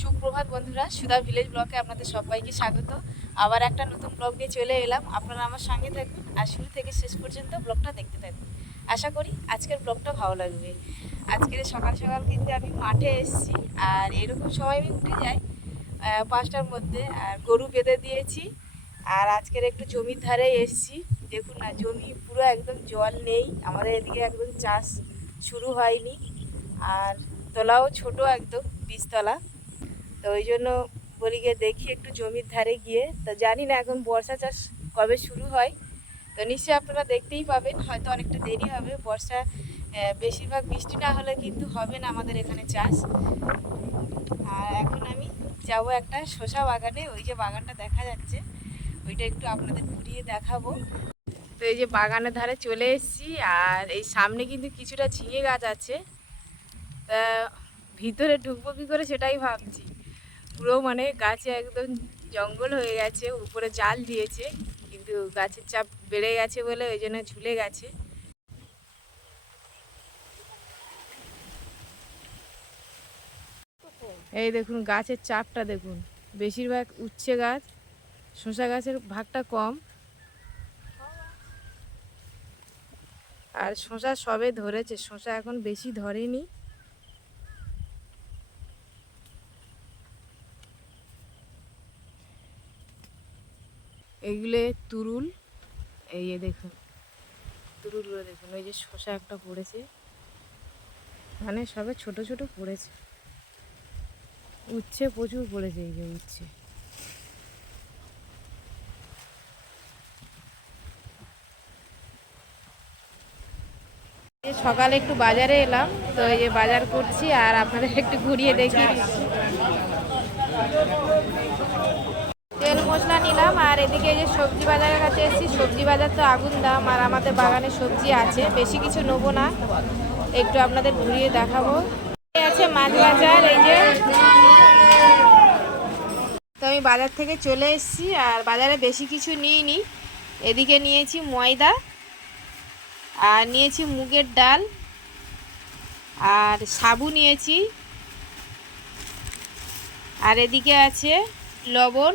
সুপ্রভাত বন্ধুরা, সুধা ভিলেজ ব্লকে আপনাদের সবাইকে স্বাগত। আবার একটা নতুন ব্লগ নিয়ে চলে এলাম। আপনারা আমার সঙ্গে থাকুন আর শুরু থেকে শেষ পর্যন্ত ব্লগটা দেখতে থাকুন। আশা করি আজকের ব্লগটা ভালো লাগবে। আজকের সকাল সকাল কিন্তু আমি মাঠে এসেছি আর এরকম সময় আমি উঠে যাই পাঁচটার মধ্যে। আর গরু বেঁধে দিয়েছি আর আজকের একটু জমির ধারে এসেছি। দেখুন না, জমি পুরো একদম জল নেই। আমাদের এদিকে একদম চাষ শুরু হয়নি। আর তলাও ছোট একদম, বীজতলা। তো ওই জন্য বলি গিয়ে দেখি একটু জমির ধারে গিয়ে। তো জানি না এখন বর্ষা চাষ কবে শুরু হয়। তো নিশ্চয়ই আপনারা দেখতেই পাবেন, হয়তো অনেকটা দেরি হবে। বর্ষা বেশিরভাগ বৃষ্টি না হলে কিন্তু হবে না আমাদের এখানে চাষ। আর এখন আমি যাব একটা শসা বাগানে, ওই যে বাগানটা দেখা যাচ্ছে। ওইটা একটু আপনাদের ঘুরিয়ে দেখাবো। তো এই যে বাগানের ধারে চলে এসেছি, আর এই সামনে কিন্তু কিছুটা ঝিঙে গাছ আছে। তা ভিতরে ঢুকবো কী করে সেটাই ভাবছি। পুরো মানে গাছে একদম জঙ্গল হয়ে গেছে, উপরে জাল দিয়েছে, কিন্তু গাছের চাপ বেড়ে গেছে বলে ওই জন্য ঝুলে গেছে। এই দেখুন, গাছের চাপটা দেখুন। বেশিরভাগ উচ্ছে গাছ, শসা গাছের ভাগটা কম। আর শসা সবে ধরেছে, শসা এখন বেশি ধরেনি। এগুলো তুরুল, এই যে দেখুন, তুরুলগুলো দেখুন, ওই যে শসা একটা পড়েছে মানে সবে ছোট ছোট পড়েছে। উচ্ছে প্রচুর পড়েছে এই যে উচ্ছে। সকালে একটু বাজারে এলাম, তো এই যে বাজার করছি আর আপনাদের একটু ঘুরিয়ে তেল মশলা নিলাম, আর এদিকে যে সবজি বাজারের কাছে এসেছি। সবজি বাজার তো আগুন দাম, আর আমাদের বাগানে সবজি আছে। বেশি কিছু নেব না। একটু আপনাদের ঘুরিয়ে দেখাবো। আছে মাছ বাজার, এই যে। তো আমি বাজার থেকে চলে এসেছি, আর বাজারে বেশি কিছু নিইনি। এদিকে নিয়েছি ময়দা, আর নিয়েছি মুগের ডাল, আর সাবু নিয়েছি। আর এদিকে আছে লবণ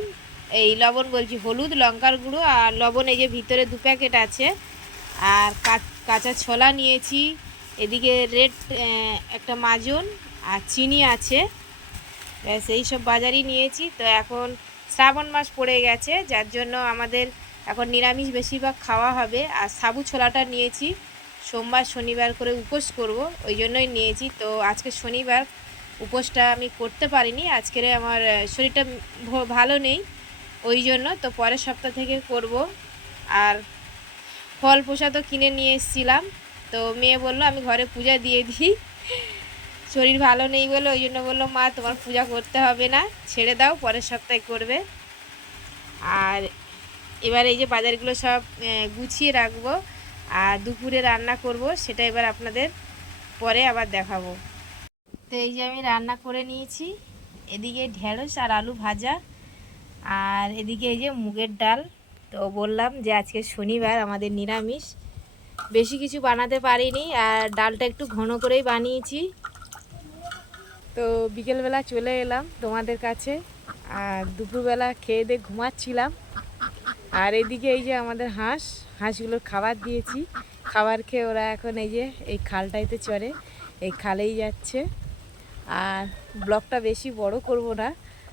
এই লবণ বলছি, হলুদ, লঙ্কার গুঁড়ো আর লবণ এই যে ভিতরে দু প্যাকেট আছে। আর কাঁচা ছোলা নিয়েছি, এদিকে রেড একটা মাজন আর চিনি আছে। ব্যাস, এই সব বাজারই নিয়েছি। তো এখন শ্রাবণ মাস পড়ে গেছে, যার জন্য আমাদের এখন নিরামিষ বেশিরভাগ খাওয়া হবে। আর সাবু ছোলাটা নিয়েছি, সোমবার, শনিবার করে উপোস করব, ওই জন্যই নিয়েছি। তো আজকে শনিবার উপোসটা আমি করতে পারিনি, আজকের আমার শরীরটা ভালো নেই। ওই জন্য তো পরের সপ্তাহ থেকে করব। আর ফল প্রসাদও কিনে নিয়ে এসেছিলাম। তো মেয়ে বলল, আমি ঘরে পূজা দিয়ে দিই। শরীর ভালো নেই বলে ওই জন্য বলল, মা, তোমার পূজা করতে হবে না। ছেড়ে দাও, পরের সপ্তাহে করবে। আর এবার এই যে বাজারগুলো সব গুছিয়ে রাখব। আর দুপুরে রান্না করব, সেটা এবার আপনাদের পরে আবার দেখাবো। তো এই যে আমি রান্না করে নিয়েছি। এদিকে ঢেঁড়স আর আলু ভাজা। আর এদিকে এই যে মুগের ডাল, তো বললাম যে আজকে শনিবার আমাদের নিরামিষ। বেশি কিছু বানাতে পারিনি আর ডালটা একটু ঘন করেই বানিয়েছি। তো বিকেলবেলা চলে এলাম তোমাদের কাছে আর দুপুরবেলা খেয়ে দিয়ে ঘুমাচ্ছিলাম। আর এদিকে এই যে আমাদের হাঁস, হাঁসগুলোর খাবার দিয়েছি। খাবার খেয়ে ওরা এখন এই যে, এই খালটাইতে চড়ে, এই খালেই যাচ্ছে। আর ব্লগটা বেশি বড় করব না